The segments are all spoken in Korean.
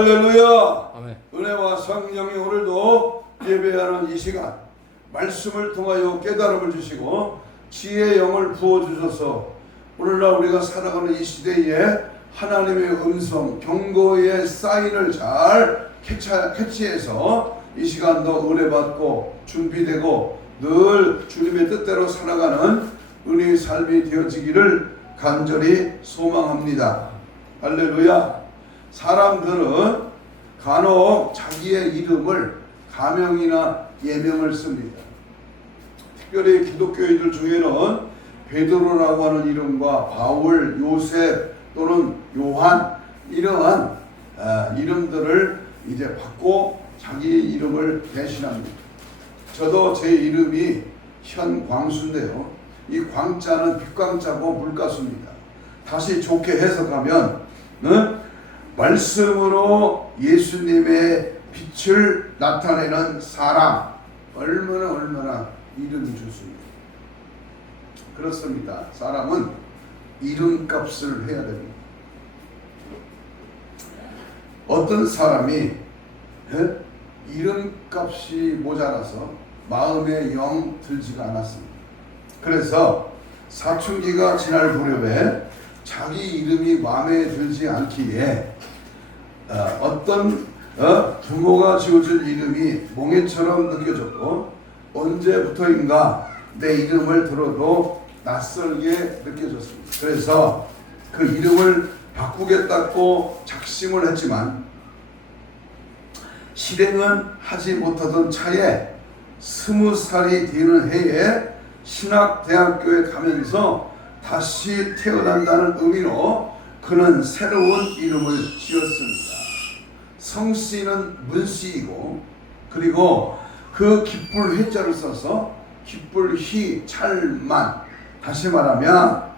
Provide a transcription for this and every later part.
할렐루야. 아멘. 은혜와 성령이 오늘도 예배하는 이 시간 말씀을 통하여 깨달음을 주시고 지혜의 영을 부어주셔서 오늘날 우리가 살아가는 이 시대에 하나님의 음성, 경고의 사인을 잘 캐치해서 이 시간도 은혜받고 준비되고 늘 주님의 뜻대로 살아가는 은혜의 삶이 되어지기를 간절히 소망합니다. 할렐루야. 사람들은 간혹 자기의 이름을 가명이나 예명을 씁니다. 특별히 기독교인들 중에는 베드로라고 하는 이름과 바울, 요셉 또는 요한 이러한 이름들을 이제 받고 자기 이름을 대신합니다. 저도 제 이름이 현광수인데요. 이 광자는 빛광자고 물가수입니다. 다시 좋게 해석하면 말씀으로 예수님의 빛을 나타내는 사람, 얼마나 이름이 좋습니다. 그렇습니다. 사람은 이름값을 해야 됩니다. 어떤 사람이 이름값이 모자라서 마음에 영 들지가 않았습니다. 그래서 사춘기가 지날 무렵에 자기 이름이 마음에 들지 않기에 어떤 부모가 지어준 이름이 몽해처럼 느껴졌고 언제부터인가 내 이름을 들어도 낯설게 느껴졌습니다. 그래서 그 이름을 바꾸겠다고 작심을 했지만 실행은 하지 못하던 차에 20살이 되는 해에 신학대학교에 가면서 다시 태어난다는 의미로 그는 새로운 이름을 지었습니다. 성씨는 문씨이고 그리고 그 기쁠 해자를 써서 기쁠희 찰만, 다시 말하면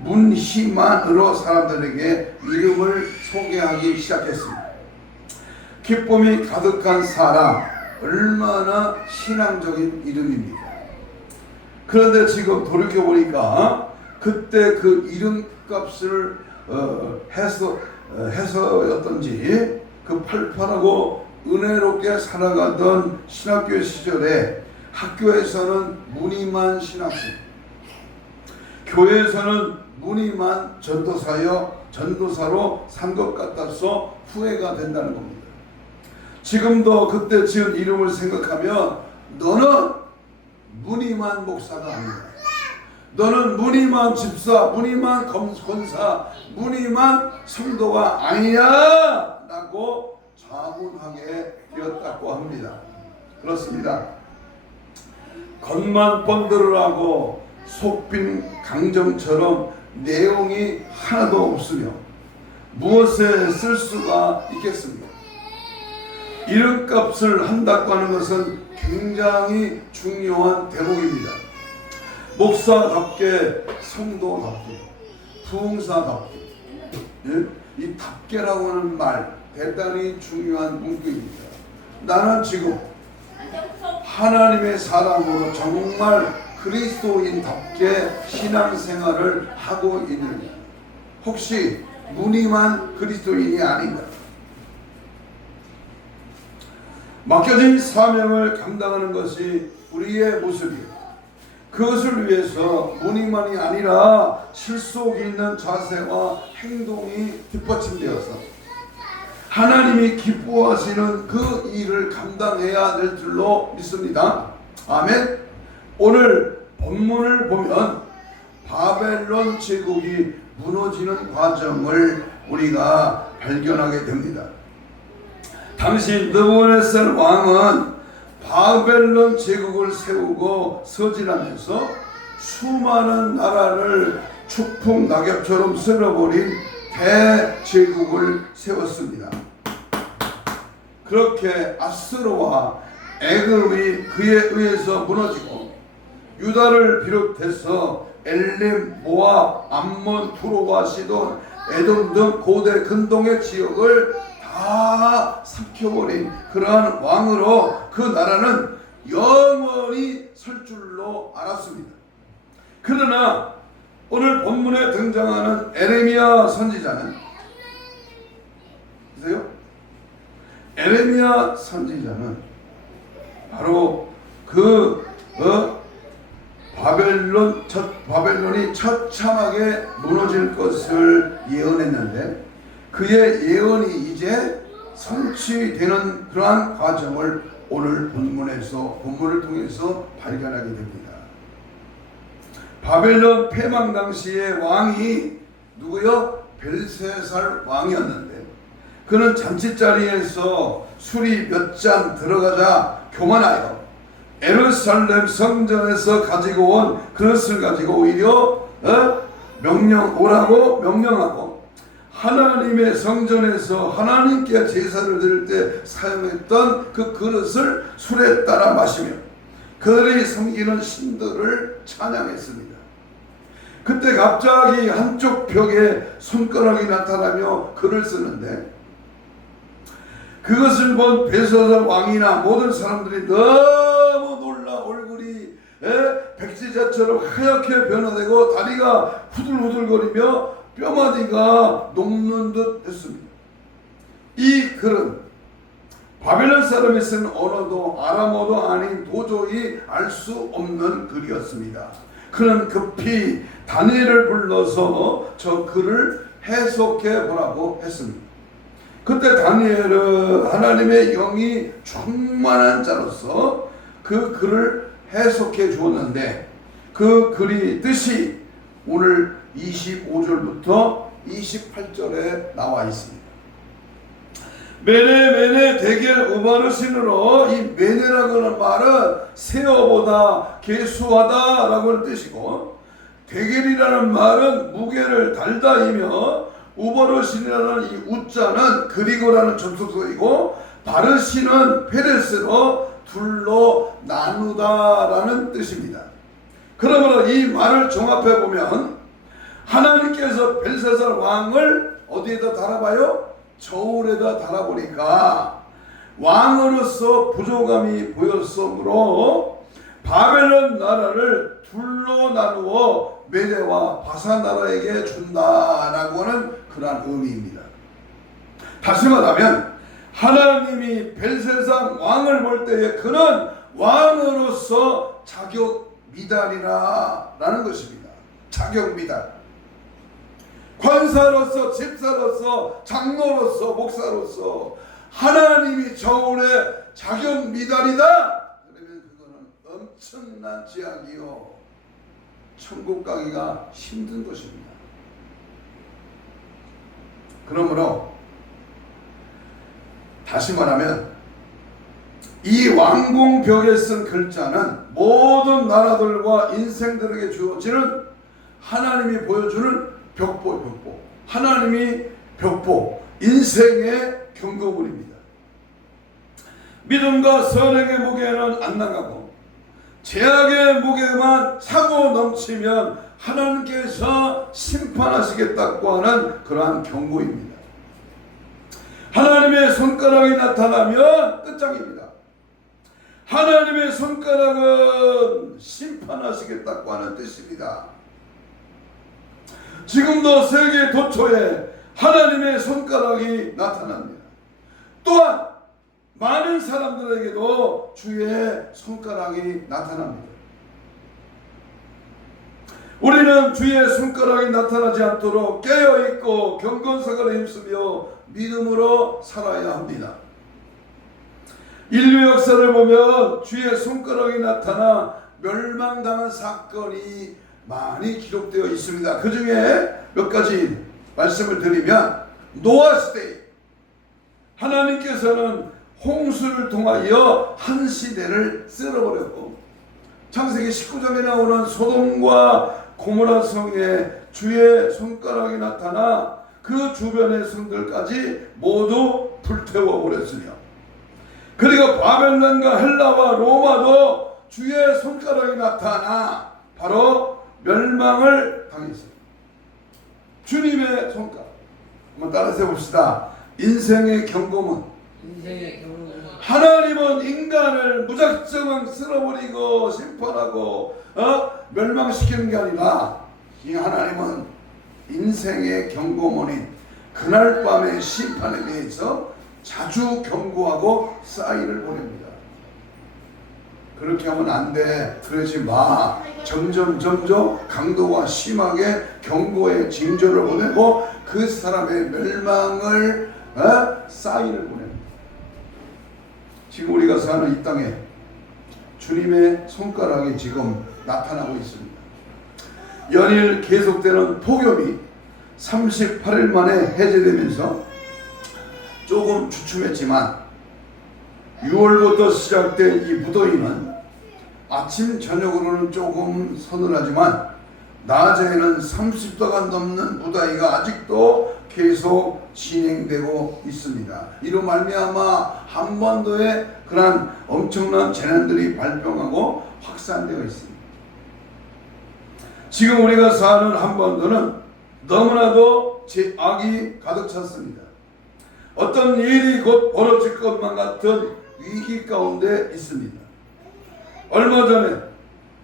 문희만으로 사람들에게 이름을 소개하기 시작했습니다. 기쁨이 가득한 사람, 얼마나 신앙적인 이름입니다. 그런데 지금 돌이켜보니까 그때 그 이름값을 해서였던지 그 팔팔하고 은혜롭게 살아가던 신학교 시절에 학교에서는 무늬만 신학생, 교회에서는 무늬만 전도사로 산 것 같아서 후회가 된다는 겁니다. 지금도 그때 지은 이름을 생각하면 너는 무늬만 목사가 아니다. 너는 무늬만 집사, 무늬만 권사, 무늬만 성도가 아니야 라고 자문하게 되었다고 합니다. 그렇습니다. 겉만 번들으라고 속빈 강정처럼 내용이 하나도 없으며 무엇에 쓸 수가 있겠습니까? 이름값을 한다고 하는 것은 굉장히 중요한 대목입니다. 목사답게, 성도답게, 부흥사답게, 이 답게라고 하는 말 대단히 중요한 문구입니다. 나는 지금 하나님의 사람으로 정말 그리스도인답게 신앙생활을 하고 있느냐? 혹시 무늬만 그리스도인이 아닌가? 맡겨진 사명을 감당하는 것이 우리의 모습이에요. 그것을 위해서 무늬만이 아니라 실속 있는 자세와 행동이 뒷받침되어서 하나님이 기뻐하시는 그 일을 감당해야 될 줄로 믿습니다. 아멘. 오늘 본문을 보면 바벨론 제국이 무너지는 과정을 우리가 발견하게 됩니다. 당시 느부갓네살 왕은 바벨론 제국을 세우고 서진하면서 수많은 나라를 추풍 낙엽처럼 쓸어버린 대제국을 세웠습니다. 그렇게 아수르와 애굽이 그에 의해서 무너지고 유다를 비롯해서 엘림, 모압, 암몬, 두로와 시돈, 에돔 등 고대 근동의 지역을 다 삭혀버린 그러한 왕으로 그 나라는 영원히 설 줄로 알았습니다. 그러나 오늘 본문에 등장하는 에레미야 선지자는 보세요. 에레미야 선지자는 바로 바벨론이 처참하게 무너질 것을 예언했는데 그의 예언이 이제 성취되는 그러한 과정을 오늘 본문을 통해서 발견하게 됩니다. 바벨론 패망 당시의 왕이 누구요? 벨사살 왕이었는데 그는 잔치자리에서 술이 몇 잔 들어가자 교만하여 예루살렘 성전에서 가지고 온 그릇을 가지고 오히려 오라고 명령하고 하나님의 성전에서 하나님께 제사를 드릴 때 사용했던 그 그릇을 술에 따라 마시며 그들이 섬기는 신들을 찬양했습니다. 그때 갑자기 한쪽 벽에 손가락이 나타나며 글을 쓰는데 그것을 본 벨사살 왕이나 모든 사람들이 너무 놀라 얼굴이 백지자처럼 하얗게 변화되고 다리가 후들후들거리며 뼈마디가 녹는 듯 했습니다. 이 글은 바벨론 사람이 쓴 언어도 아람어도 아닌 도저히 알 수 없는 글이었습니다. 그는 급히 다니엘을 불러서 저 글을 해석해 보라고 했습니다. 그때 다니엘은 하나님의 영이 충만한 자로서 그 글을 해석해 주었는데 그 글이 뜻이 오늘 25절부터 28절에 나와 있습니다. 메네 대겔 우바르신으로 이 메네라고 하는 말은 세어보다 계수하다 라고 하는 뜻이고 대겔이라는 말은 무게를 달다이며 우바르신이라는 이 우자는 그리고라는 접속어이고 바르신은 페레스로 둘로 나누다라는 뜻입니다. 그러므로 이 말을 종합해 보면 하나님께서 벨사살 왕을 어디에다 달아봐요? 저울에다 달아보니까 왕으로서 부족함이 보였으므로 바벨론 나라를 둘로 나누어 메대와 바사 나라에게 준다라고 하는 그러한 의미입니다. 다시 말하면 하나님이 벨사살 왕을 볼 때에 그는 왕으로서 자격 미달이라는 것입니다. 자격 미달. 관사로서 집사로서 장로로서 목사로서 하나님이 저울에 자격 미달이다. 그러면 그거는 엄청난 지약이요 천국 가기가 힘든 것입니다. 그러므로 다시 말하면 이 왕궁벽에 쓴 글자는 모든 나라들과 인생들에게 주어지는 하나님이 보여주는 벽보 하나님이 벽보 인생의 경고물입니다. 믿음과 선행의 무게는 안 나가고 죄악의 무게만 차고 넘치면 하나님께서 심판하시겠다고 하는 그러한 경고입니다. 하나님의 손가락이 나타나면 끝장입니다. 하나님의 손가락은 심판하시겠다고 하는 뜻입니다. 지금도 세계 도처에 하나님의 손가락이 나타납니다. 또한 많은 사람들에게도 주의 손가락이 나타납니다. 우리는 주의 손가락이 나타나지 않도록 깨어있고 경건사관에 힘쓰며 믿음으로 살아야 합니다. 인류 역사를 보면 주의 손가락이 나타나 멸망당한 사건이 많이 기록되어 있습니다. 그 중에 몇 가지 말씀을 드리면 노아 시대 하나님께서는 홍수를 통하여 한 시대를 쓸어버렸고 창세기 19장에 나오는 소돔과 고모라 성에 주의 손가락이 나타나 그 주변의 성들까지 모두 불태워버렸으며 그리고 바벨론과 헬라와 로마도 주의 손가락이 나타나 바로 멸망을 당했습니다. 주님의 손가락 한번 따라서 해봅시다. 인생의 경고문. 하나님은 인간을 무작정 쓸어버리고 심판하고 멸망시키는 게 아니라 이 하나님은 인생의 경고문인 그날 밤의 심판에 대해서 자주 경고하고 사인을 보냅니다. 그렇게 하면 안 돼. 그러지 마. 점점 강도가 심하게 경고의 징조를 보내고 그 사람의 멸망을 사인을 보냅니다. 지금 우리가 사는 이 땅에 주님의 손가락이 지금 나타나고 있습니다. 연일 계속되는 폭염이 38일 만에 해제되면서 조금 주춤했지만 6월부터 시작된 이 무더위는 아침 저녁으로는 조금 서늘하지만 낮에는 30도가 넘는 무더위가 아직도 계속 진행되고 있습니다. 이로 말미암아 한반도에 그러한 엄청난 재난들이 발병하고 확산되어 있습니다. 지금 우리가 사는 한반도는 너무나도 악이 가득 찼습니다. 어떤 일이 곧 벌어질 것만 같은 위기 가운데 있습니다. 얼마 전에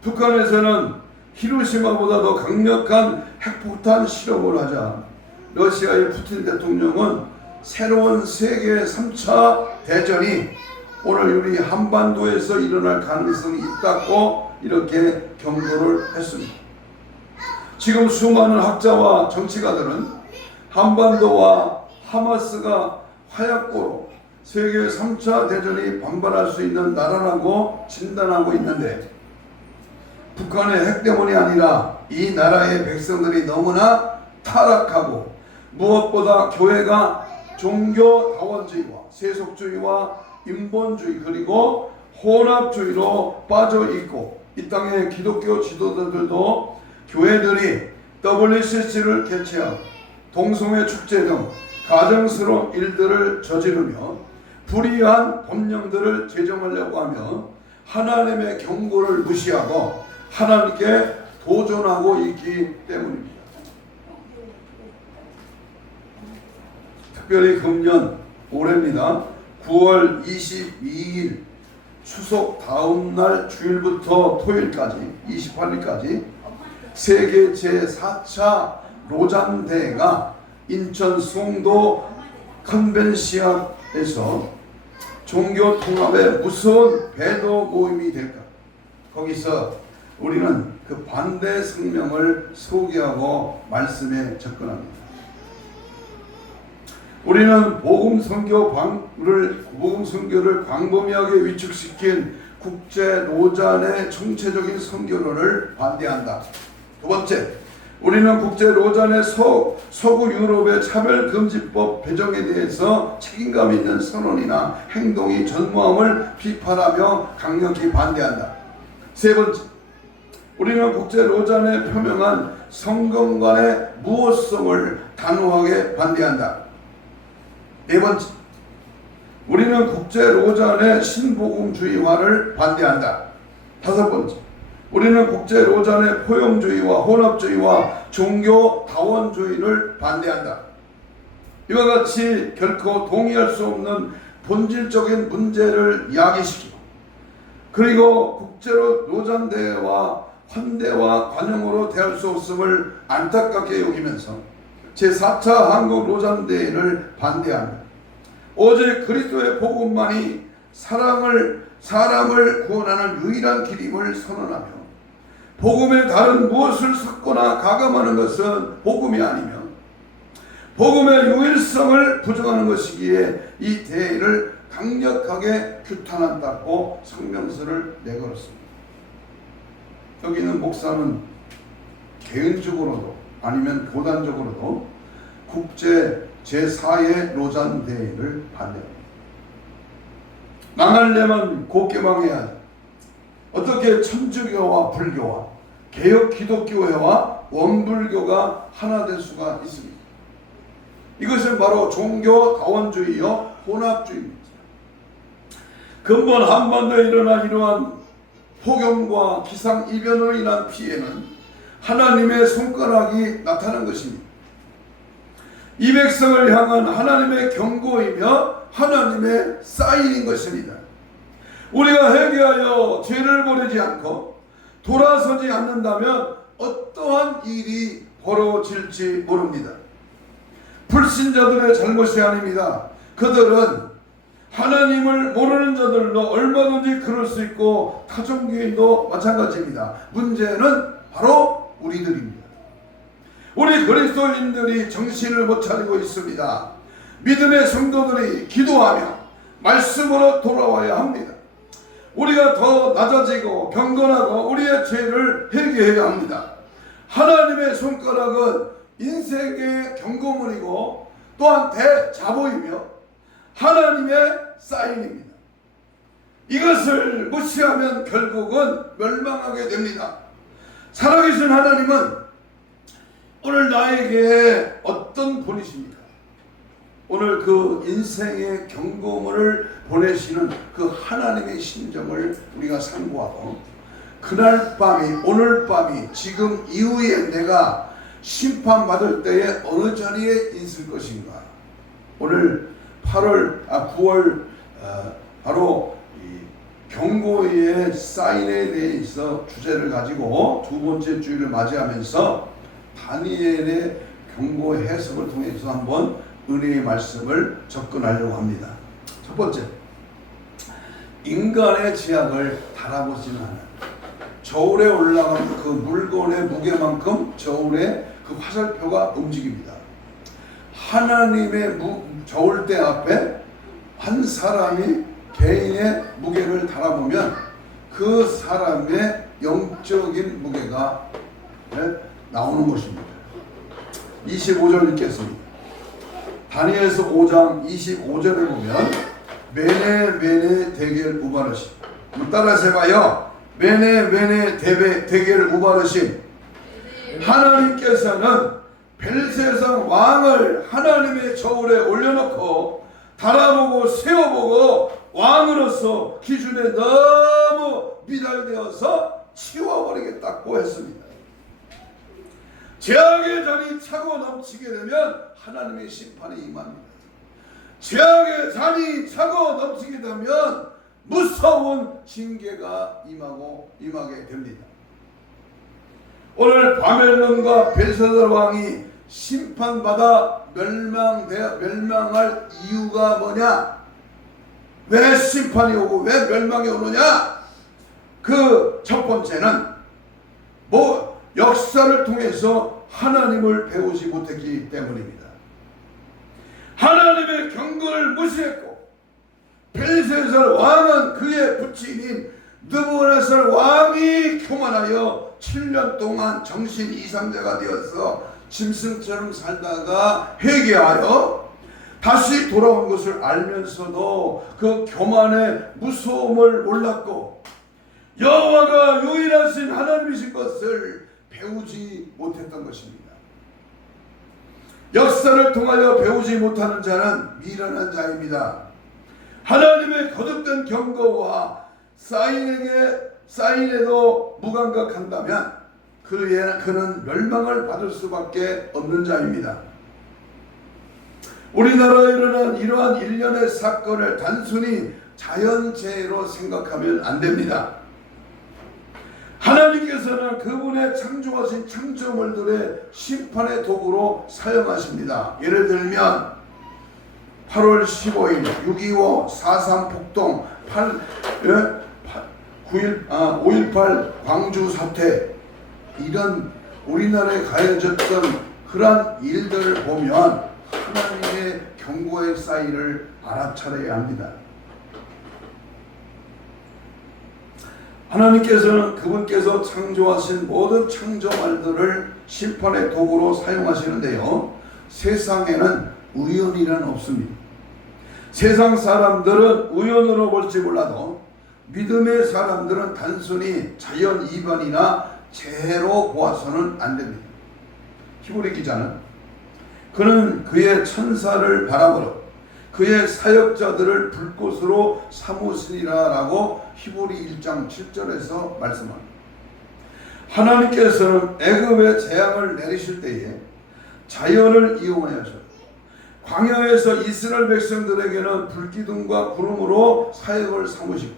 북한에서는 히로시마보다 더 강력한 핵폭탄 실험을 하자 러시아의 푸틴 대통령은 새로운 세계 3차 대전이 오늘 우리 한반도에서 일어날 가능성이 있다고 이렇게 경고를 했습니다. 지금 수많은 학자와 정치가들은 한반도와 하마스가 화약고로 세계 3차 대전이 반발할 수 있는 나라라고 진단하고 있는데 북한의 핵 때문이 아니라 이 나라의 백성들이 너무나 타락하고 무엇보다 교회가 종교다원주의와 세속주의와 인본주의 그리고 혼합주의로 빠져있고 이 땅의 기독교 지도자들도 교회들이 WCC를 개최하고 동성애 축제 등 가정스러운 일들을 저지르며 불의한 법령들을 제정하려고 하며 하나님의 경고를 무시하고 하나님께 도전하고 있기 때문입니다. 특별히 금년 올해입니다. 9월 22일 추석 다음날 주일부터 토요일까지 28일까지 세계 제4차 로잔대회가 인천 송도 컨벤시아에서 종교 통합의 무서운 배도 모임이 될까? 거기서 우리는 그 반대 성명을 소개하고 말씀에 접근합니다. 우리는 복음 선교를 광범위하게 위축시킨 국제 로잔의 총체적인 선교를 반대한다. 두 번째, 우리는 국제 로잔의 서구 유럽의 차별금지법 배정에 대해서 책임감 있는 선언이나 행동이 전무함을 비판하며 강력히 반대한다. 세 번째, 우리는 국제 로잔에 표명한 성경관의 무호성을 단호하게 반대한다. 네 번째, 우리는 국제 로잔의 신복음주의화를 반대한다. 다섯 번째, 우리는 국제 로잔의 포용주의와 혼합주의와 종교다원주의를 반대한다. 이와 같이 결코 동의할 수 없는 본질적인 문제를 야기시키고 그리고 국제 로잔대회와 환대와 관용으로 대할 수 없음을 안타깝게 여기면서 제4차 한국 로잔대회를 반대합니다. 오직 그리스도의 복음만이 사람을 구원하는 유일한 길임을 선언하며 복음에 다른 무엇을 섞거나 가감하는 것은 복음이 아니며 복음의 유일성을 부정하는 것이기에 이 대회를 강력하게 규탄한다고 성명서를 내걸었습니다. 여기 있는 목사는 개인적으로도 아니면 교단적으로도 국제 제4의 로잔 대회를 반대합니다. 망하려면 곱게 망해야 어떻게 천주교와 불교와 개혁 기독교회와 원불교가 하나 될 수가 있습니다. 이것은 바로 종교다원주의요 혼합주의입니다. 근본 한반도에 일어난 이러한 폭염과 기상이변으로 인한 피해는 하나님의 손가락이 나타난 것입니다. 이 백성을 향한 하나님의 경고이며 하나님의 사인인 것입니다. 우리가 회개하여 죄를 버리지 않고 돌아서지 않는다면 어떠한 일이 벌어질지 모릅니다. 불신자들의 잘못이 아닙니다. 그들은 하나님을 모르는 자들도 얼마든지 그럴 수 있고 타종교인도 마찬가지입니다. 문제는 바로 우리들입니다. 우리 그리스도인들이 정신을 못 차리고 있습니다. 믿음의 성도들이 기도하며 말씀으로 돌아와야 합니다. 우리가 더 낮아지고 경건하고 우리의 죄를 회개해야 합니다. 하나님의 손가락은 인생의 경고문이고 또한 대자보이며 하나님의 사인입니다. 이것을 무시하면 결국은 멸망하게 됩니다. 살아계신 하나님은 오늘 나에게 어떤 분이십니까? 오늘 그 인생의 경고문을 보내시는 그 하나님의 심정을 우리가 상고하고 그날 밤이 오늘 밤이 지금 이후에 내가 심판받을 때에 어느 자리에 있을 것인가. 오늘 9월 바로 이 경고의 사인에 대해서 주제를 가지고 두 번째 주일을 맞이하면서 다니엘의 경고 해석을 통해서 한번 은혜의 말씀을 접근하려고 합니다. 첫 번째, 인간의 제약을 달아보지는 않아요. 저울에 올라가는 그 물건의 무게만큼 저울의 그 화살표가 움직입니다. 하나님의 저울대 앞에 한 사람이 개인의 무게를 달아보면 그 사람의 영적인 무게가 나오는 것입니다. 25절 읽겠습니다. 다니엘서 5장 25절을 보면 메네 데겔 우바르신, 따라서 해봐요. 메네 데겔 우바르신, 하나님께서는 벨세상 왕을 하나님의 저울에 올려놓고 달아보고 세워보고 왕으로서 기준에 너무 미달되어서 치워버리겠다고 했습니다. 죄악의 잔이 차고 넘치게 되면 하나님의 심판이 임합니다. 죄악의 잔이 차고 넘치게 되면 무서운 징계가 임하게 됩니다. 오늘 바벨론과 벨사살 왕이 심판받아 멸망할 이유가 뭐냐? 왜 심판이 오고 왜 멸망이 오느냐? 그 첫 번째는 역사를 통해서 하나님을 배우지 못했기 때문입니다. 하나님의 경고를 무시했고 벨사살 왕은 그의 부친인 느부갓네살 왕이 교만하여 7년 동안 정신 이상자가 되어서 짐승처럼 살다가 회개하여 다시 돌아온 것을 알면서도 그 교만의 무서움을 몰랐고 여호와가 유일하신 하나님이신 것을 배우지 못했던 것입니다. 역사를 통하여 배우지 못하는 자는 미련한 자입니다. 하나님의 거듭된 경고와 사인에도 무감각한다면 그는 멸망을 받을 수밖에 없는 자입니다. 우리나라에 일어난 이러한 일련의 사건을 단순히 자연재해로 생각하면 안 됩니다. 하나님께서는 그분의 창조하신 창조물들의 심판의 도구로 사용하십니다. 예를 들면 8월 15일 6.25 4.3 폭동 5.18 광주 사태, 이런 우리나라에 가해졌던 그러한 일들을 보면 하나님의 경고의 사인을 알아차려야 합니다. 하나님께서는 그분께서 창조하신 모든 창조물들을 심판의 도구로 사용하시는데요, 세상에는 우연이란 없습니다. 세상 사람들은 우연으로 볼지 몰라도 믿음의 사람들은 단순히 자연 이반이나 재해로 보아서는 안 됩니다. 히브리 기자는 그는 그의 천사를 바라보러 그의 사역자들을 불꽃으로 삼으시리라 라고 히브리 1장 7절에서 말씀합니다. 하나님께서는 애굽에 재앙을 내리실 때에 자연을 이용하여서 광야에서 이스라엘 백성들에게는 불기둥과 구름으로 사역을 삼으시고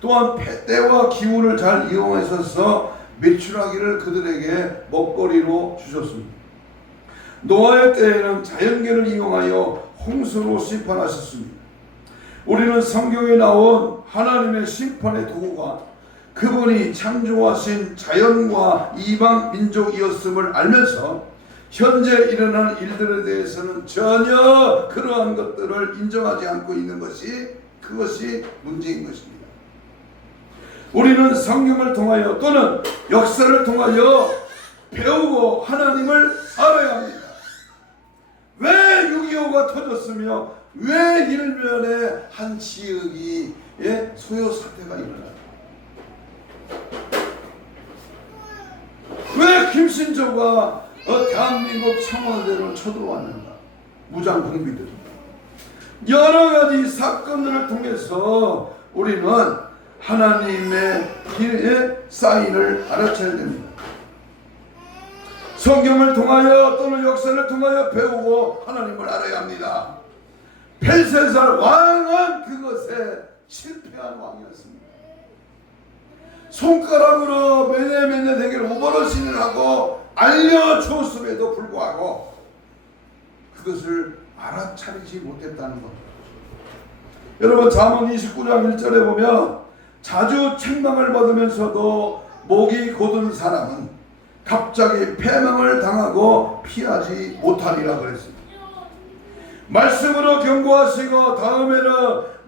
또한 때와 기운을 잘 이용하셔서 매출하기를 그들에게 먹거리로 주셨습니다. 노아의 때에는 자연계를 이용하여 홍수로 심판하셨습니다. 우리는 성경에 나온 하나님의 심판의 도구가 그분이 창조하신 자연과 이방 민족이었음을 알면서 현재 일어나는 일들에 대해서는 전혀 그러한 것들을 인정하지 않고 있는 그것이 문제인 것입니다. 우리는 성경을 통하여 또는 역사를 통하여 배우고 하나님을 알아야 합니다. 왜 6.25가 터졌으며 왜 일면의 한 지역이 소요 사태가 일어났는가? 왜 김신조가 대한민국 청와대로 쳐들어왔는가? 무장 공비들 여러 가지 사건들을 통해서 우리는 하나님의 길의 사인을 알아채야 됩니다. 성경을 통하여 또는 역사를 통하여 배우고 하나님을 알아야 합니다. 벨사살 왕은 그것에 실패한 왕이었습니다. 손가락으로 매년 대결 오버러신을 하고 알려주었음에도 불구하고 그것을 알아차리지 못했다는 것. 여러분 잠언 29장 1절에 보면 자주 책망을 받으면서도 목이 곧은 사람은 갑자기 패망을 당하고 피하지 못하리라 그랬습니다. 말씀으로 경고하시고 다음에는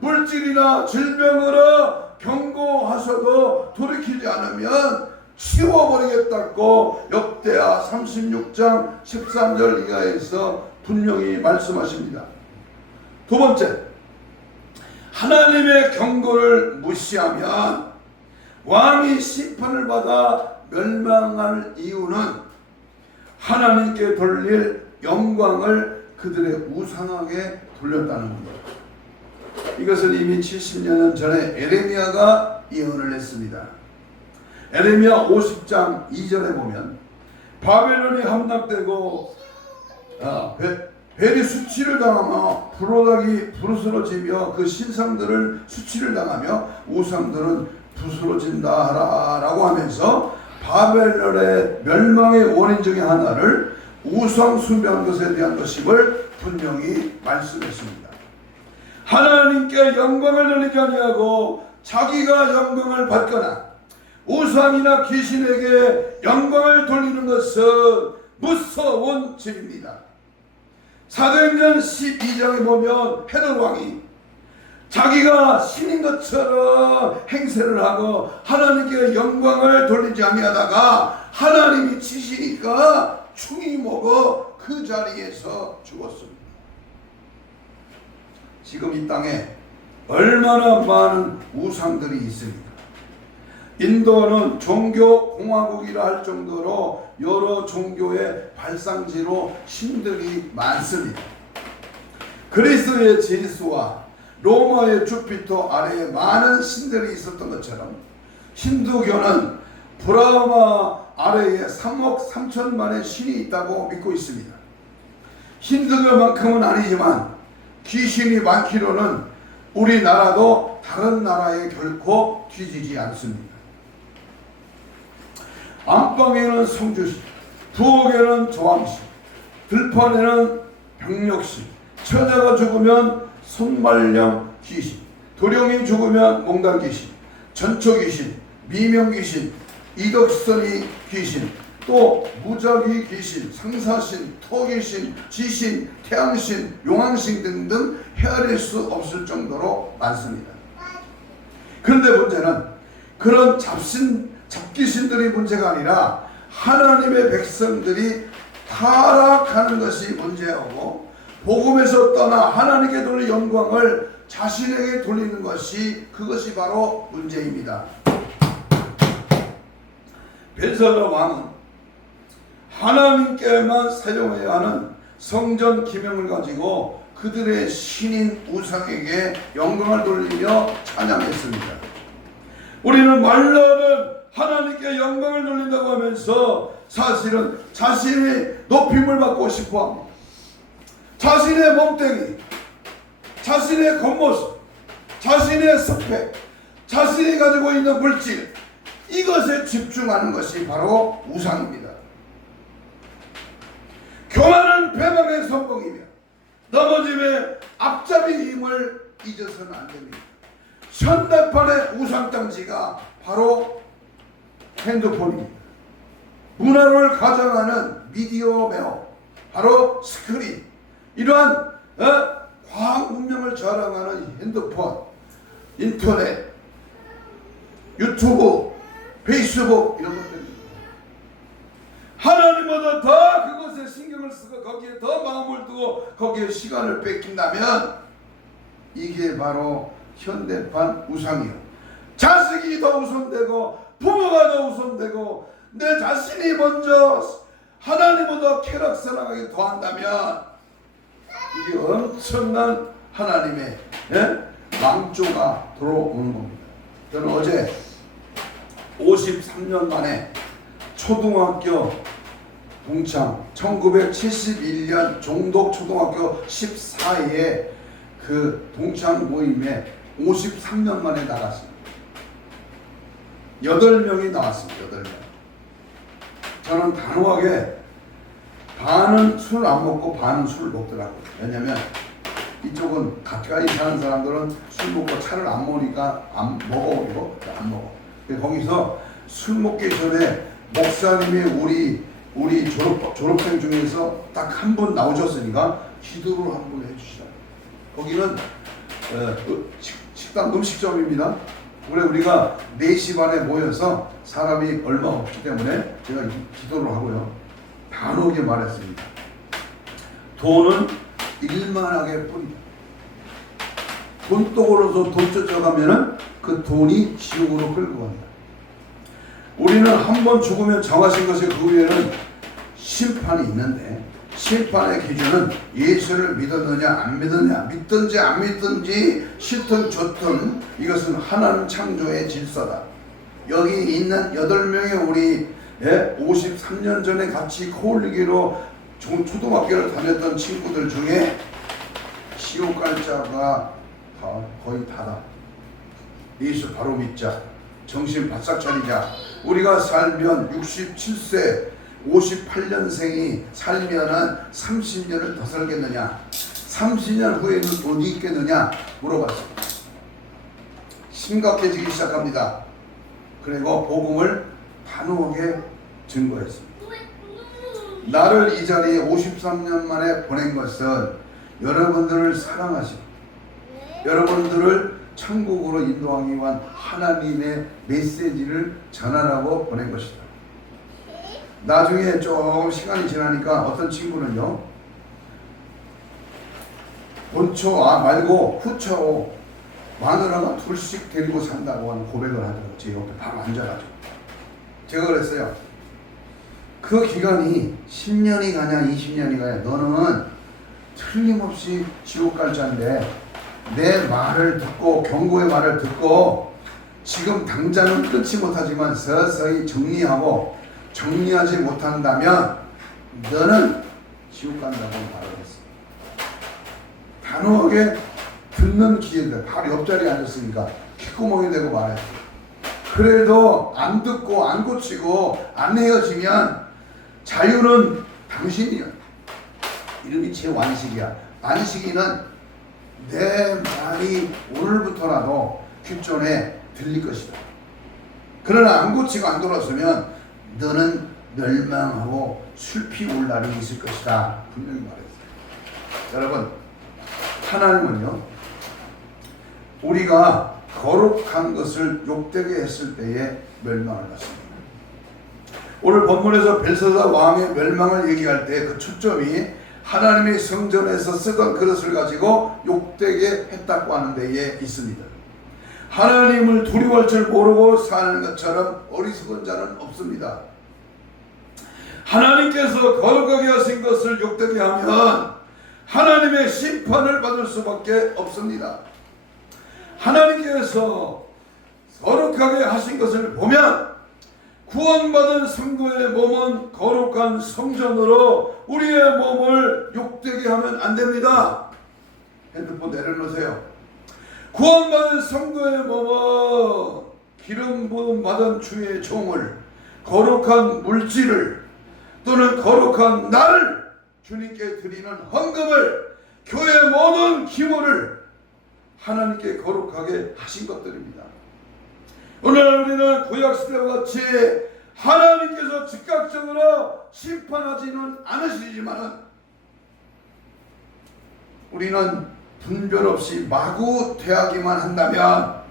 물질이나 질병으로 경고하셔도 돌이키지 않으면 치워버리겠다고 역대하 36장 13절 이하에서 분명히 말씀하십니다. 두 번째, 하나님의 경고를 무시하면 왕이 심판을 받아 멸망할 이유는 하나님께 돌릴 영광을 그들의 우상에게 돌렸다는 겁니다. 이것은 이미 70년 전에 에레미야가 예언을 했습니다. 에레미야 50장 2절에 보면 바벨론이 함락되고 벨이 수치를 당하며 브로닥이 부스러지며 그 신상들을 수치를 당하며 우상들은 부스러진다 라고 하면서 바벨론의 멸망의 원인 중에 하나를 우상 숭배한 것에 대한 것임을 분명히 말씀했습니다. 하나님께 영광을 돌리지 아니하고 자기가 영광을 받거나 우상이나 귀신에게 영광을 돌리는 것은 무서운 죄입니다. 사도행전 12장에 보면 헤롯 왕이 자기가 신인 것처럼 행세를 하고 하나님께 영광을 돌리지 아니하다가 하나님이 치시니까 충이 먹어 그 자리에서 죽었습니다. 지금 이 땅에 얼마나 많은 우상들이 있습니까? 인도는 종교공화국이라 할 정도로 여러 종교의 발상지로 신들이 많습니다. 그리스의 제수와 로마의 주피터 아래에 많은 신들이 있었던 것처럼 힌두교는 브라마 아래에 3억 3천만의 신이 있다고 믿고 있습니다. 힌두교만큼은 아니지만 귀신이 많기로는 우리나라도 다른 나라에 결코 뒤지지 않습니다. 안방에는 성주신, 부엌에는 조항신, 들판에는 병력신, 처자가 죽으면 손말령 귀신, 도령이 죽으면 몽당 귀신, 전초 귀신, 미명 귀신, 이덕선이 귀신, 또 무작위 귀신, 상사신, 토귀신, 지신, 태양신, 용왕신 등등 헤아릴 수 없을 정도로 많습니다. 그런데 문제는 그런 잡귀신들이 문제가 아니라 하나님의 백성들이 타락하는 것이 문제하고 복음에서 떠나 하나님께 돌릴 영광을 자신에게 돌리는 그것이 바로 문제입니다. 벨사살 왕은 하나님께만 사용해야 하는 성전 기명을 가지고 그들의 신인 우상에게 영광을 돌리며 찬양했습니다. 우리는 말로는 하나님께 영광을 돌린다고 하면서 사실은 자신의 높임을 받고 싶어합니다. 자신의 몸뚱이, 자신의 겉모습, 자신의 스펙, 자신이 가지고 있는 물질, 이것에 집중하는 것이 바로 우상입니다. 교만은 패망의 선봉이며 넘어짐의 앞잡이임을 잊어서는 안 됩니다. 현대판의 우상장치가 바로 핸드폰입니다. 문화를 가져가는 미디어 매어, 바로 스크린, 이러한 과학 문명을 자랑하는 핸드폰, 인터넷, 유튜브, 페이스북 이런 것들입니다. 하나님보다 더 그것에 신경을 쓰고 거기에 더 마음을 두고 거기에 시간을 뺏긴다면 이게 바로 현대판 우상이요. 자식이 더 우선되고 부모가 더 우선되고 내 자신이 먼저 하나님보다 쾌락사랑하게 더한다면 이게 엄청난 하나님의 망조가 들어오는 겁니다. 저는 어제 53년 만에 초등학교 동창 1971년 종덕초등학교 14회 그 동창 모임에 53년 만에 나갔습니다. 8명이 나왔습니다. 8명. 저는 단호하게 반은 술 안 먹고 반은 술을 먹더라고요. 왜냐면 이쪽은 가까이 사는 사람들은 술 먹고 차를 안 먹으니까 안 먹어. 안 먹어. 거기서 술 먹기 전에 목사님이 우리 졸업생 중에서 딱 한 분 나오셨으니까 기도를 한 번 해주시라. 거기는 식당 음식점입니다. 우리가 4시 반에 모여서 사람이 얼마 없기 때문에 제가 기도를 하고요. 단호하게 말했습니다. 돈은 일만하게 뿌리다. 돈독으로서 돈 쫓아가면은 그 돈이 지옥으로 끌고 간다. 우리는 한 번 죽으면 정하신 것이 그 위에는 심판이 있는데 심판의 기준은 예수를 믿었느냐 안 믿었느냐, 믿든지 안 믿든지 싫든 좋든 이것은 하나님 창조의 질서다. 여기 있는 8명의 우리 53년 전에 같이 코올리기로 초등학교를 다녔던 친구들 중에 지옥 갈 자가 거의 다다. 예수 바로 믿자. 정신 바싹 차리자. 우리가 살면 67세 58년생이 살면은 30년을 더 살겠느냐, 30년 후에는 어디 있겠느냐 물어봤습니다. 심각해지기 시작합니다. 그리고 복음을 단호하게 증거했습니다. 나를 이 자리에 53년 만에 보낸 것은 여러분들을 사랑하시고 여러분들을 천국으로 인도하기 위한 하나님의 메시지를 전하라고 보낸 것이다. 나중에 좀 시간이 지나니까 어떤 친구는요, 본초 말고 후초 마누라가 둘씩 데리고 산다고 하는 고백을 하더라고요. 제 옆에 바로 앉아가지고. 제가 그랬어요. 그 기간이 10년이 가냐 20년이 가냐, 너는 틀림없이 지옥 갈 자인데 내 말을 듣고 경고의 말을 듣고 지금 당장은 끊지 못하지만 서서히 정리하지 못한다면 너는 지옥 간다고 말을 했어. 단호하게 듣는 기회인데 바로 옆자리에 앉았으니까 귓구멍이 되고 말했어. 그래도 안 듣고 안 고치고 안 헤어지면 자유는 당신이야. 이름이 제 완식이야. 완식이는 내 말이 오늘부터라도 귓전에 들릴 것이다. 그러나 안 고치고 안 돌았으면 너는 멸망하고 슬피 올 날이 있을 것이다. 분명히 말했어요. 여러분, 하나님은요, 우리가 거룩한 것을 욕되게 했을 때에 멸망을 받습니다. 오늘 본문에서 벨사사 왕의 멸망을 얘기할 때 그 초점이 하나님의 성전에서 쓰던 그릇을 가지고 욕되게 했다고 하는 데에 있습니다. 하나님을 두려워할 줄 모르고 사는 것처럼 어리석은 자는 없습니다. 하나님께서 거룩하게 하신 것을 욕되게 하면 하나님의 심판을 받을 수밖에 없습니다. 하나님께서 거룩하게 하신 것을 보면 구원받은 성도의 몸은 거룩한 성전으로 우리의 몸을 욕되게 하면 안 됩니다. 핸드폰 내려놓으세요. 구원받은 성도의 몸은 기름 부음 받은 주의 종을, 거룩한 물질을 또는 거룩한 나를 주님께 드리는 헌금을, 교회 모든 기물을 하나님께 거룩하게 하신 것들입니다. 오늘 우리는 구약시대와 같이 하나님께서 즉각적으로 심판하지는 않으시지만 우리는 분별 없이 마구 대하기만 한다면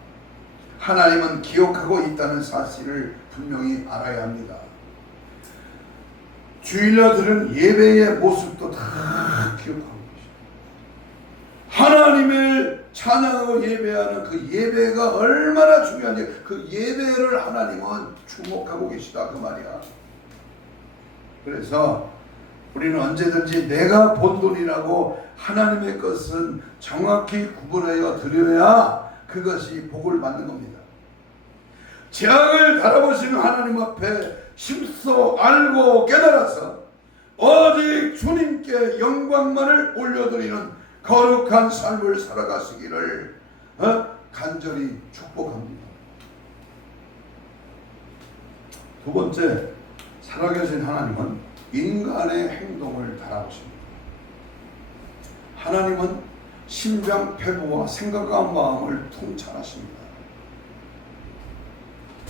하나님은 기억하고 있다는 사실을 분명히 알아야 합니다. 주일날 드린 예배의 모습도 다 기억하고 계십니다. 하나님을 찬양하고 예배하는 그 예배가 얼마나 중요한지 그 예배를 하나님은 주목하고 계시다 그 말이야. 그래서 우리는 언제든지 내가 본 돈이라고 하나님의 것은 정확히 구분하여 드려야 그것이 복을 받는 겁니다. 죄악을 바라보시는 하나님 앞에 심소 알고 깨달아서 오직 주님께 영광만을 올려드리는 거룩한 삶을 살아가시기를 간절히 축복합니다. 두 번째, 살아계신 하나님은 인간의 행동을 바라보십니다. 하나님은 심장폐부와 생각과 마음을 통찰하십니다.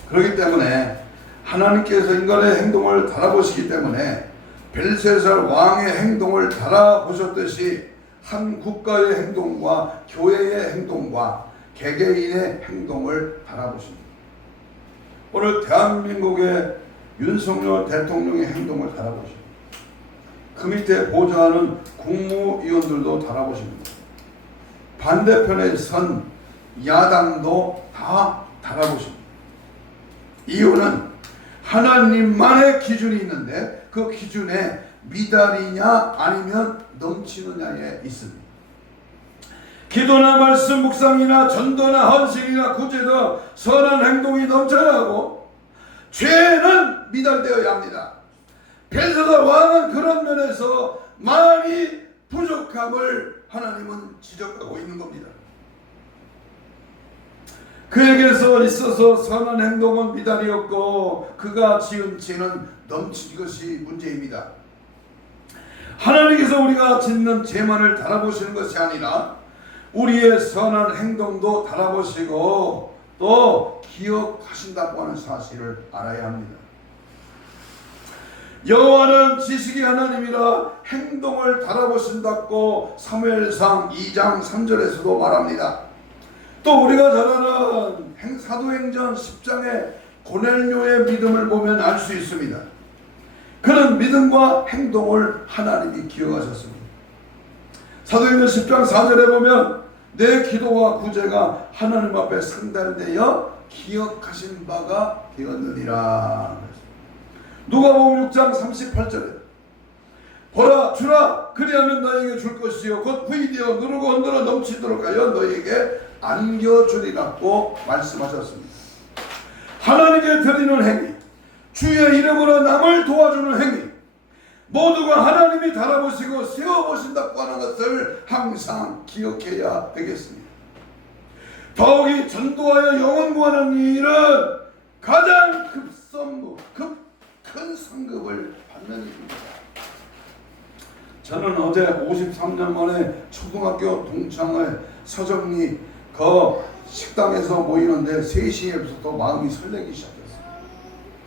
그렇기 때문에 하나님께서 인간의 행동을 달아보시기 때문에 벨세살 왕의 행동을 달아보셨듯이 한 국가의 행동과 교회의 행동과 개개인의 행동을 달아보십니다. 오늘 대한민국의 윤석열 대통령의 행동을 달아보십니다. 그 밑에 보좌하는 국무위원들도 달아보십니다. 반대편에 선 야당도 다 달아보십니다. 이유는 하나님만의 기준이 있는데 그 기준에 미달이냐 아니면 넘치느냐에 있습니다. 기도나 말씀 묵상이나 전도나 헌신이나 구제도 선한 행동이 넘쳐야 하고 죄는 미달되어야 합니다. 벨사살 왕은 그런 면에서 많이 부족함을 하나님은 지적하고 있는 겁니다. 그에게서 있어서 선한 행동은 미달이었고 그가 지은 죄는 넘친 것이 문제입니다. 하나님께서 우리가 짓는 죄만을 달아보시는 것이 아니라 우리의 선한 행동도 달아보시고 또 기억하신다고 하는 사실을 알아야 합니다. 여호와는 지식의 하나님이라 행동을 달아보신다고 사무엘상 2장 3절에서도 말합니다. 또 우리가 잘 아는 사도행전 10장의 고넬료의 믿음을 보면 알 수 있습니다. 그는 믿음과 행동을 하나님이 기억하셨습니다. 사도행전 10장 4절에 보면 내 기도와 구제가 하나님 앞에 상달되어 기억하신 바가 되었느니라. 누가복음 6장 38절에 보라 주라 그리하면 너에게 줄 것이요 곧 부이되어 누르고 흔들어 넘치도록 하여 너에게 안겨주리라고 말씀하셨습니다. 하나님께 드리는 행위, 주의 이름으로 남을 도와주는 행위, 모두가 하나님이 달아보시고 세워보신다고 하는 것을 항상 기억해야 되겠습니다. 더욱이 전도하여 영혼 구하는 일은 가장 큰 상급을 받는 일입니다. 저는 어제 53년 만에 초등학교 동창회 서정리 그 식당에서 모이는데 3시에부터 마음이 설레기 시작했어요.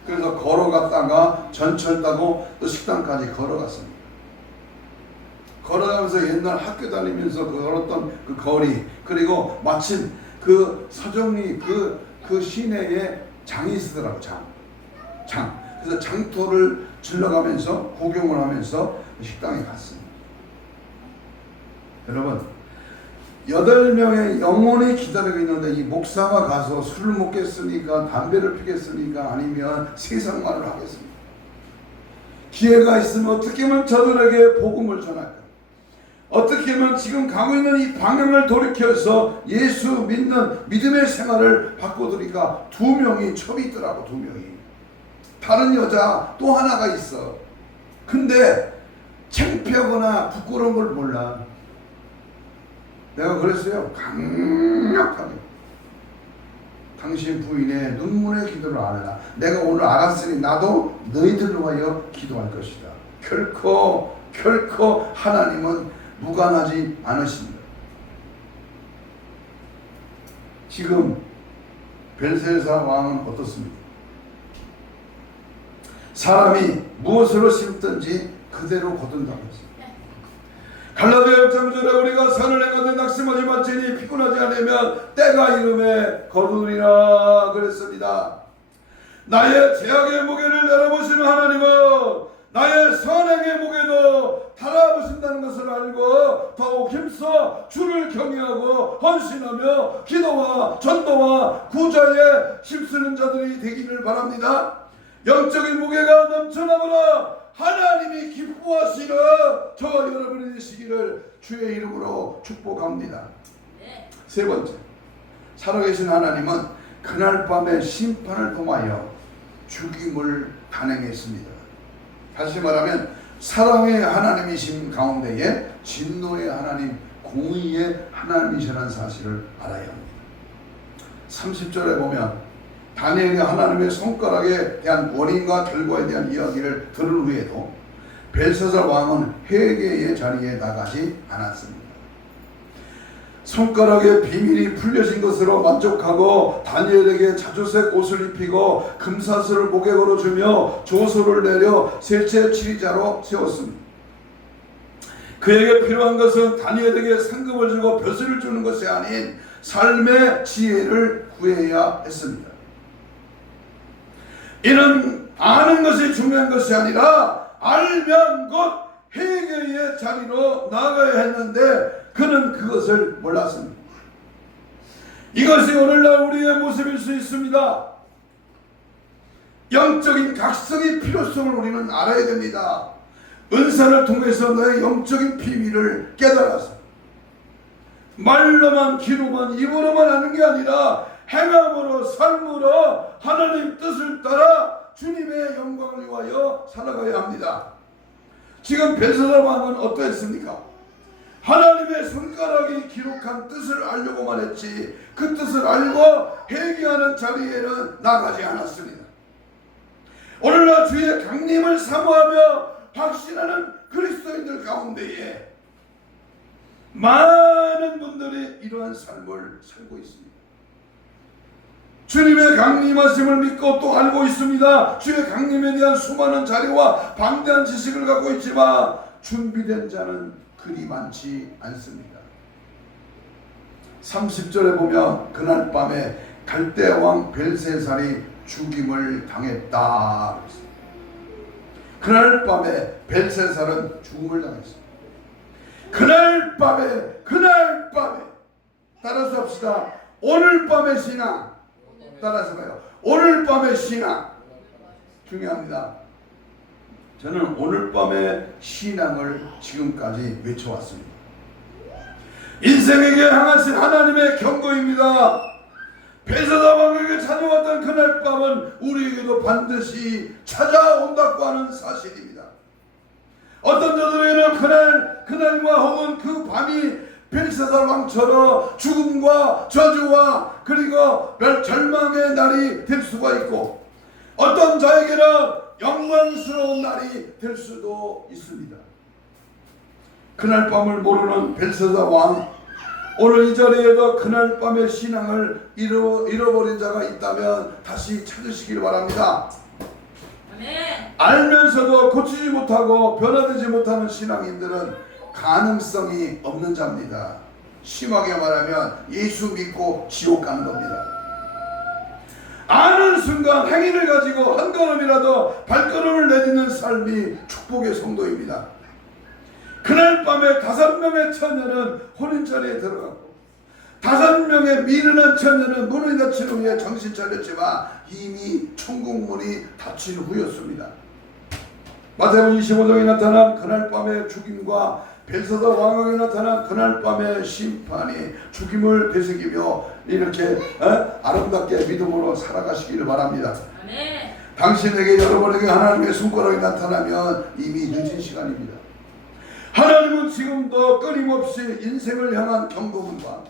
그래서 걸어갔다가 전철 타고 또 식당까지 걸어갔습니다. 걸어가면서 옛날 학교 다니면서 걸었던 그 거리, 그리고 마침 그 서정리 그 시내에 장이 있더라고. 장. 그래서 장터를 질러가면서 구경을 하면서 식당에 갔습니다. 여러분, 8명의 영혼이 기다리고 있는데 이 목사가 가서 술을 먹겠습니까? 담배를 피겠습니까? 아니면 세상말을 하겠습니까? 기회가 있으면 어떻게 하면 저들에게 복음을 전할까? 어떻게 하면 지금 가고 있는 이 방향을 돌이켜서 예수 믿는 믿음의 생활을 바꿔드리니까 2명이 첩이 있더라고. 2명이 다른 여자 또 하나가 있어. 근데 창피하거나 부끄러운 걸 몰라. 내가 그랬어요. 강력하게 당신 부인의 눈물의 기도를 알아라. 내가 오늘 알았으니 나도 너희들로 하여 기도할 것이다. 결코 하나님은 무관하지 않으십니다. 지금 벨세살 왕은 어떻습니까? 사람이 무엇으로 심든지 그대로 거둔다고 했습니다. 갈라디아 6장절에 우리가 산을 행하되 낙심하지 말지니 피곤하지 않으면 때가 이름에 거두리라 그랬습니다. 나의 제약의 무게를 내려보시는 하나님은 나의 선행의 무게도 달아보신다는 것을 알고 더욱 힘써 주를 경외하고 헌신하며 기도와 전도와 구자에 힘쓰는 자들이 되기를 바랍니다. 영적인 무게가 넘쳐나거나 하나님이 기뻐하시는 저와 여러분이 되시기를 주의 이름으로 축복합니다. 세 번째, 살아계신 하나님은 그날 밤에 심판을 통하여 죽임을 단행했습니다. 다시 말하면 사랑의 하나님이신 가운데에 진노의 하나님, 공의의 하나님이시라는 사실을 알아야 합니다. 30절에 보면 다니엘이 하나님의 손가락에 대한 원인과 결과에 대한 이야기를 들은 후에도 벨사살 왕은 회개의 자리에 나가지 않았습니다. 손가락의 비밀이 풀려진 것으로 만족하고 다니엘에게 자주색 옷을 입히고 금사슬을 목에 걸어주며 조소를 내려 셋째 치리자로 세웠습니다. 그에게 필요한 것은 다니엘에게 상급을 주고 벼슬을 주는 것이 아닌 삶의 지혜를 구해야 했습니다. 이는 아는 것이 중요한 것이 아니라 알면 곧 회개의 자리로 나아가야 했는데 그는 그것을 몰랐습니다. 이것이 오늘날 우리의 모습일 수 있습니다. 영적인 각성의 필요성을 우리는 알아야 됩니다. 은사를 통해서 너의 영적인 비밀을 깨달아서 말로만 기도만 입으로만 하는 게 아니라 행함으로 삶으로 하나님 뜻을 따라 주님의 영광을 위하여 살아가야 합니다. 지금 벨사살 왕은 어떠했습니까? 하나님의 손가락이 기록한 뜻을 알려고만 했지 그 뜻을 알고 회개하는 자리에는 나가지 않았습니다. 오늘날 주의 강림을 사모하며 확신하는 그리스도인들 가운데에 많은 분들이 이러한 삶을 살고 있습니다. 주님의 강림하심을 믿고 또 알고 있습니다. 주의 강림에 대한 수많은 자료와 방대한 지식을 갖고 있지만 준비된 자는 그리 많지 않습니다. 30절에 보면 그날 밤에 갈대아 왕 벨세살이 죽임을 당했다. 그날 밤에 벨세살은 죽음을 당했습니다. 그날 밤에 따라서 합시다. 오늘 밤의 신앙 따라서 봐요. 오늘 밤의 신앙 중요합니다. 저는 오늘 밤의 신앙을 지금까지 외쳐왔습니다. 인생에게 향하신 하나님의 경고입니다. 벨사살 왕에게 찾아왔던 그날 밤은 우리에게도 반드시 찾아온다고 하는 사실입니다. 어떤 자들에게는 그날과 혹은 그 밤이 벨사살 왕처럼 죽음과 저주와 그리고 절망의 날이 될 수가 있고 어떤 자에게는 영광스러운 날이 될 수도 있습니다. 그날 밤을 모르는 벨사살 왕, 오늘 이 자리에도 그날 밤의 신앙을 잃어버린 자가 있다면 다시 찾으시길 바랍니다. 아멘. 알면서도 고치지 못하고 변화되지 못하는 신앙인들은 가능성이 없는 자입니다. 심하게 말하면 예수 믿고 지옥 가는 겁니다. 아는 순간 행위를 가지고 한 걸음이라도 발걸음을 내딛는 삶이 축복의 성도입니다. 그날 밤에 5명의 처녀는 혼인자리에 들어갔고 5명의 미련한 처녀는 문을 닫힌 후에 정신 차렸지만 이미 천국문이 닫힌 후였습니다. 마태복음 25장에 나타난 그날 밤의 죽임과 벨사살 왕에게 나타난 그날 밤의 심판이 죽임을 되새기며 이렇게 아름답게 믿음으로 살아가시기를 바랍니다. 아멘. 당신에게 여러분에게 하나님의 손가락이 나타나면 이미 늦은 시간입니다. 하나님은 지금도 끊임없이 인생을 향한 경고문과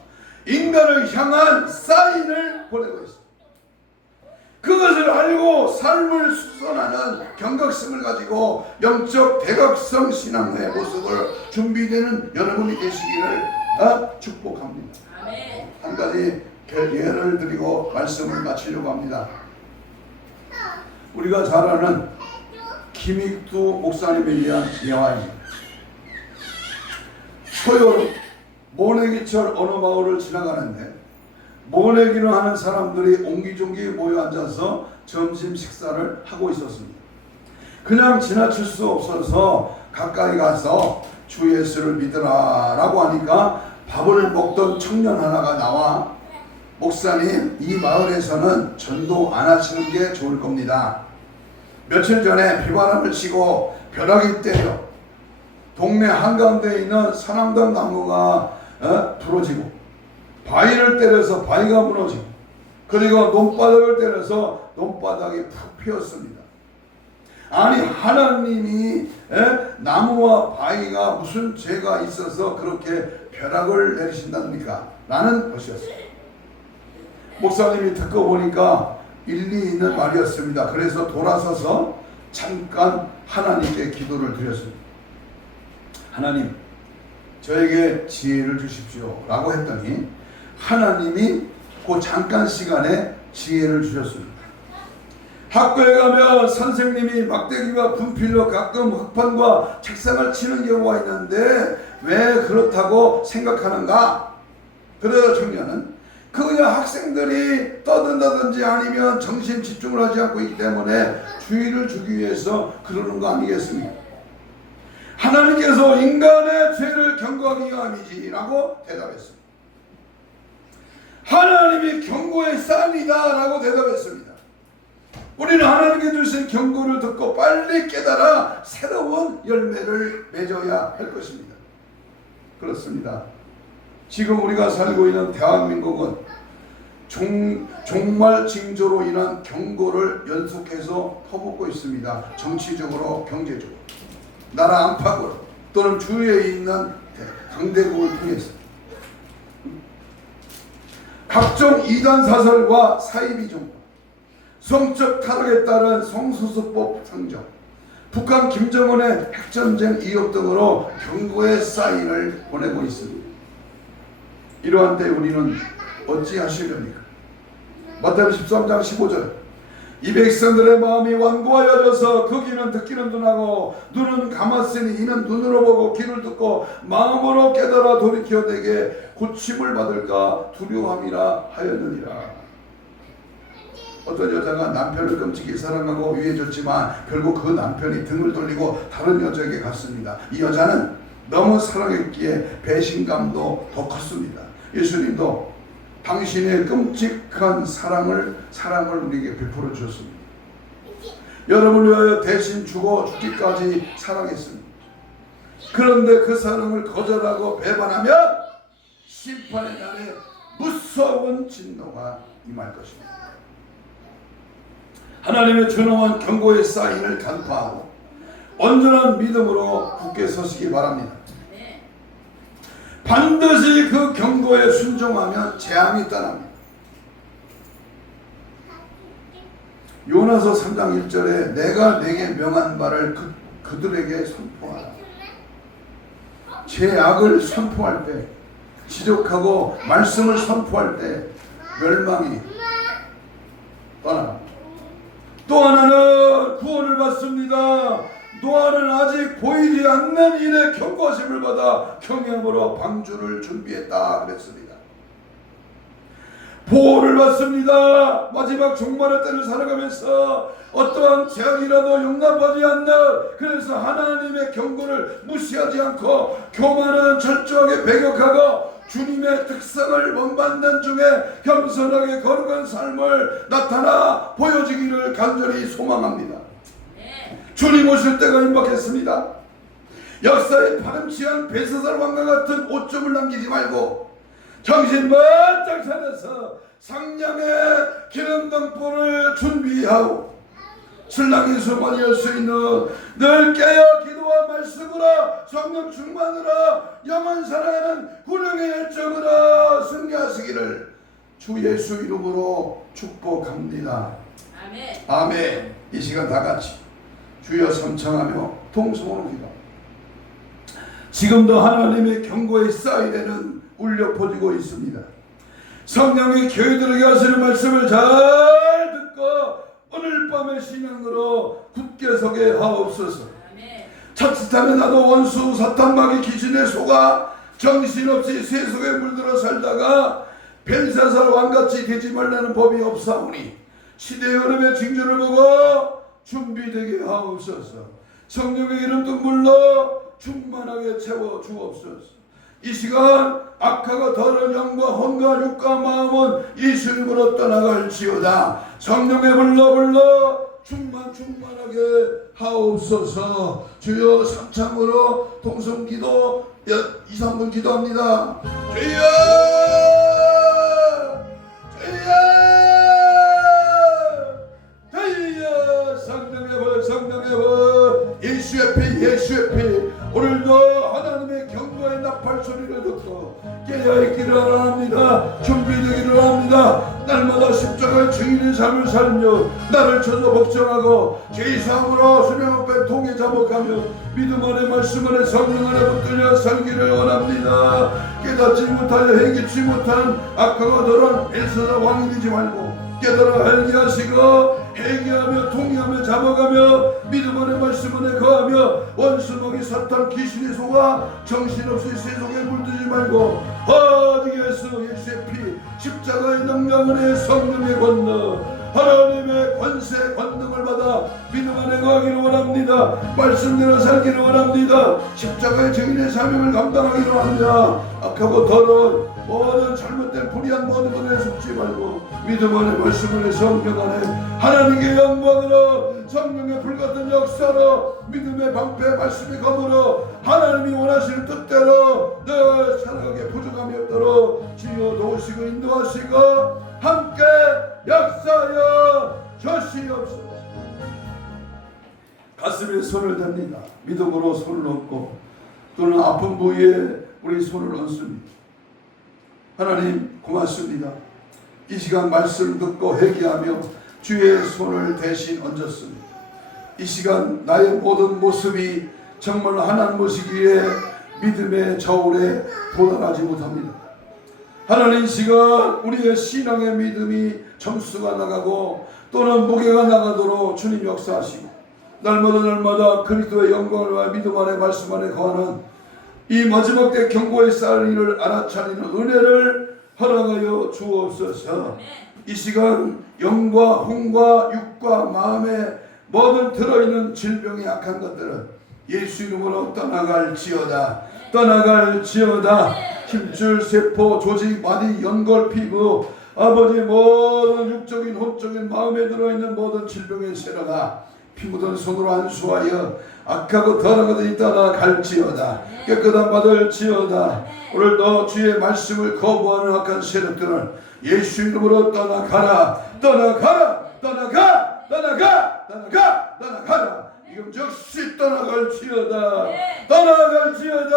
인간을 향한 사인을 보내고 있습니다. 그것을 알고 삶을 수선하는 경각심을 가지고 영적 대각성 신앙의 모습을 준비되는 여러분이 되시기를 축복합니다. 아멘. 한 가지 예를 드리고 말씀을 마치려고 합니다. 우리가 잘 아는 김익두 목사님에 대한 예화입니다. 토요일 모내기철 어느 마을을 지나가는데 모내기를 하는 사람들이 옹기종기 모여 앉아서 점심 식사를 하고 있었습니다. 그냥 지나칠 수 없어서 가까이 가서 주 예수를 믿으라 라고 하니까 밥을 먹던 청년 하나가 나와 목사님, 이 마을에서는 전도 안 하시는 게 좋을 겁니다. 며칠 전에 비바람을 치고 벼락이 때려 동네 한가운데 있는 산황당 나무가 부러지고 바위를 때려서 바위가 무너지고 그리고 논바닥을 때려서 논바닥이 푹 피었습니다. 아니 하나님이 나무와 바위가 무슨 죄가 있어서 그렇게 벼락을 내리신답니까? 라는 것이었어요. 목사님이 듣고 보니까 일리 있는 말이었습니다. 그래서 돌아서서 잠깐 하나님께 기도를 드렸습니다. 하나님, 저에게 지혜를 주십시오 라고 했더니 하나님이 그 잠깐 시간에 지혜를 주셨습니다. 학교에 가면 선생님이 막대기와 분필로 가끔 흑판과 책상을 치는 경우가 있는데 왜 그렇다고 생각하는가? 그래서 청년은 그냥 학생들이 떠든다든지 아니면 정신 집중을 하지 않고 있기 때문에 주의를 주기 위해서 그러는 거 아니겠습니까? 하나님께서 인간의 죄를 경고하기 위함이지 라고 대답했습니다. 하나님이 경고의 쌀이다 라고 대답했습니다. 우리는 하나님께 주신 경고를 듣고 빨리 깨달아 새로운 열매를 맺어야 할 것입니다. 그렇습니다. 지금 우리가 살고 있는 대한민국은 종말 징조로 인한 경고를 연속해서 퍼붓고 있습니다. 정치적으로, 경제적으로, 나라 안팎으로 또는 주위에 있는 강대국을 통해서 각종 이단 사설과 사이비 정보, 성적 타락에 따른 성수수법 상정, 북한 김정은의 핵전쟁 이업 등으로 경고의 사인을 보내고 있습니다. 이러한 때 우리는 어찌하시렵니까? 마태복음 13장 15절 이 백성들의 마음이 완고하여져서 그 귀는 듣기는 둔하고 눈은 감았으니 이는 눈으로 보고 귀를 듣고 마음으로 깨달아 돌이켜 내게 고침을 받을까 두려움이라 하였느니라. 어떤 여자가 남편을 끔찍이 사랑하고 위해줬지만 결국 그 남편이 등을 돌리고 다른 여자에게 갔습니다. 이 여자는 너무 사랑했기에 배신감도 더 컸습니다. 예수님도 당신의 끔찍한 사랑을 우리에게 베풀어 주셨습니다. 여러분을 위하여 대신 죽기까지 사랑했습니다. 그런데 그 사랑을 거절하고 배반하면 심판의 날에 무서운 진노가 임할 것입니다. 하나님의 준엄한 경고의 사인을 간파하고 온전한 믿음으로 굳게 서시기 바랍니다. 반드시 그 경고에 순종하면 재앙이 떠납니다. 요나서 3장 1절에 내가 내게 명한 바를 그들에게 선포하라. 죄악을 선포할 때, 지적하고 말씀을 선포할 때 멸망이 떠납니다. 또 하나는 구원을 받습니다. 노아는 아직 보이지 않는 일에 경고하심을 받아 경영으로 방주를 준비했다 그랬습니다. 보호를 받습니다. 마지막 종말의 때를 살아가면서 어떠한 재앙이라도 용납하지 않는, 그래서 하나님의 경고를 무시하지 않고 교만은 철저하게 배격하고 주님의 특성을 본받는 중에 겸손하게 거룩한 삶을 나타나 보여주기를 간절히 소망합니다. 주님 오실 때가 임박했습니다. 역사에 파렴치한 벨사살 왕과 같은 오점을 남기지 말고 정신 번쩍 차려서 상냥의 기름등불을 준비하고 신랑이 수만이 할 수 있는 늘 깨어 기도와 말씀으로 성령 충만으로 영원 살아가는 구령의 열정으로 승리하시기를 주 예수 이름으로 축복합니다. 아멘. 아멘. 이 시간 다 같이 주여 삼창하며 통성으로 기도. 지금도 하나님의 경고의 사이렌은 울려 퍼지고 있습니다. 성령이 교회 들어게 하시는 말씀을 잘 듣고 오늘 밤의 신앙으로 굳게 서게 하옵소서. 자칫하면 나도 원수 사탄마귀 귀신에 속아 정신없이 세속에 물들어 살다가 벨사살 왕같이 되지 말라는 법이 없사오니 시대의 흐름의 징조를 보고 준비되게 하옵소서. 성령의 이름도 불러 충만하게 채워 주옵소서. 이 시간 악하고 더러운 영과 혼과 육과 마음은 예수 이름으로 떠나갈지어다. 성령의 불러 충만하게 하옵소서. 주여 삼창으로 동성기도 2-3분 기도합니다. 주여 성령의 불 예수의 피 오늘도 하나님의 경고의 나팔 소리를 듣고 깨어있기를 원합니다. 준비되기를 원합니다. 날마다 십자가의 증인의 삶을 살며 나를 쳐서 복종하고 죄사함으로 수령 앞에 통해 잡아가며 믿음 안에 말씀 안에 성령 안에 붙들려 살기를 원합니다. 깨닫지 못하여 행기치 못한 악하고 더러운 벨사살 왕이 되지 말고 깨달아 알게 하시고 회개하며 통회하며 잡아가며 믿음 안에 말씀 안에 거하며 원수먹이 사탄 귀신의 속아 정신없이 세속에 물들지 말고 어디게 해서 예수의 피 십자가의 능력 안에 성령의 권능 하나님의 권세 권능을 받아 믿음 안에 거하기를 원합니다. 말씀대로 살기를 원합니다. 십자가의 증인의 사명을 감당하기를 원합니다. 악하고 더러운 모든 잘못된 불의한 모든 것에 속지 말고 믿음 안에 말씀 안에 성령 안에 하나님의 영광으로 성령의 불같은 역사로 믿음의 방패 말씀의 검으로 하나님이 원하시는 뜻대로 늘 살아가게 부족함이 없도록 주여 도우시고 인도하시고 함께 역사하여 주시옵소서. 가슴에 손을 댑니다. 믿음으로 손을 얹고 또는 아픈 부위에 우리 손을 얹습니다. 하나님 고맙습니다. 이 시간 말씀을 듣고 회개하며 주의 손을 대신 얹었습니다. 이 시간 나의 모든 모습이 정말 하나님 모시기에 믿음의 저울에 도달하지 못합니다. 하나님 이 시간 우리의 신앙의 믿음이 점수가 나가고 또는 무게가 나가도록 주님 역사하시고 날마다 그리스도의 영광을 위하여 믿음 안에 말씀 안에 거하는 이 마지막 때 경고의 쌀을 알아차리는 은혜를 허락하여 주옵소서. 이 시간 영과 혼과 육과 마음에 모든 들어있는 질병의 악한 것들은 예수 이름으로 떠나갈지어다. 힘줄 세포 조직 마디 연골 피부 아버지 모든 육적인 혼적인 마음에 들어있는 모든 질병의 세라가 피 묻은 손으로 안수하여 악하고 더러운 것들이 떠나갈지어다. 깨끗한 받을지어다. 오늘도 주의 말씀을 거부하는 악한 세력들을 예수 이름으로 떠나가라. 이금 즉시 떠나갈지어다. 떠나갈지어다.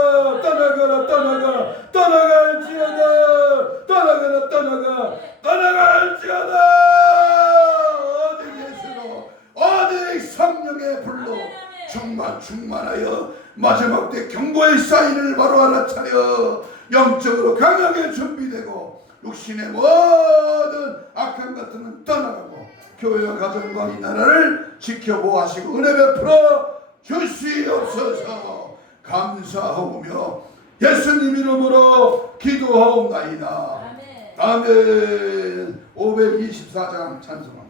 어디 예수로 어디 성령의 불로 충만하여 마지막 때 경고의 사인을 바로 알아차려 영적으로 강하게 준비되고 육신의 모든 악한 것들은 떠나가고 교회와 가정과 이 나라를 지켜보아시고 은혜 베풀어 주시옵소서. 감사하오며 예수님 이름으로 기도하옵나이다. 아멘. 524장 찬송합니다.